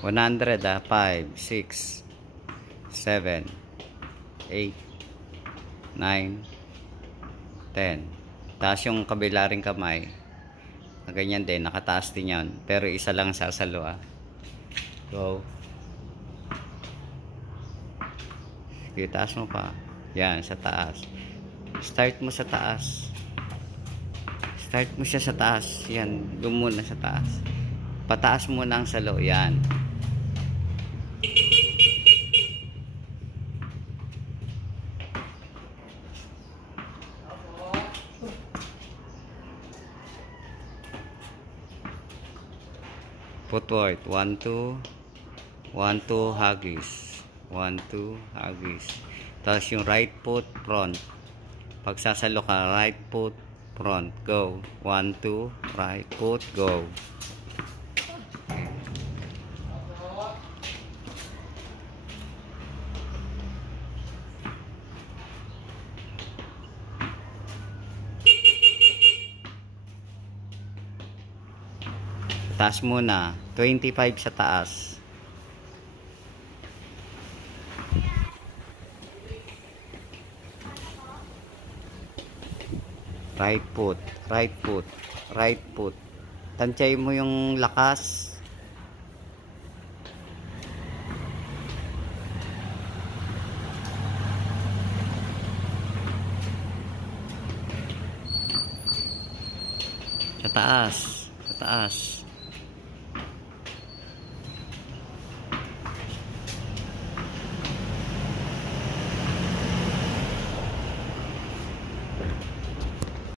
100 ah. 5, 6, 7, 8, 9, 10. Taas yung kabila ring kamay. Ganyan din. Nakataas din yan. Pero isa lang sasalo ah. Go. Sige, taas mo pa. Yan, sa taas. Start mo sa taas. Start mo siya sa taas. Yan, doon muna sa taas. Pataas mo na ang salo. Yan. Footwork. 1, 2. 1, 2, huggies. 1, 2, huggies. Tapos yung right foot, front. Pag sasalo ka, right foot, front. Go. 1, 2, right foot, go. Taas muna. 25 sa taas. Right foot, right foot, right foot. Tansyahin mo yung lakas. Sa taas, sa taas.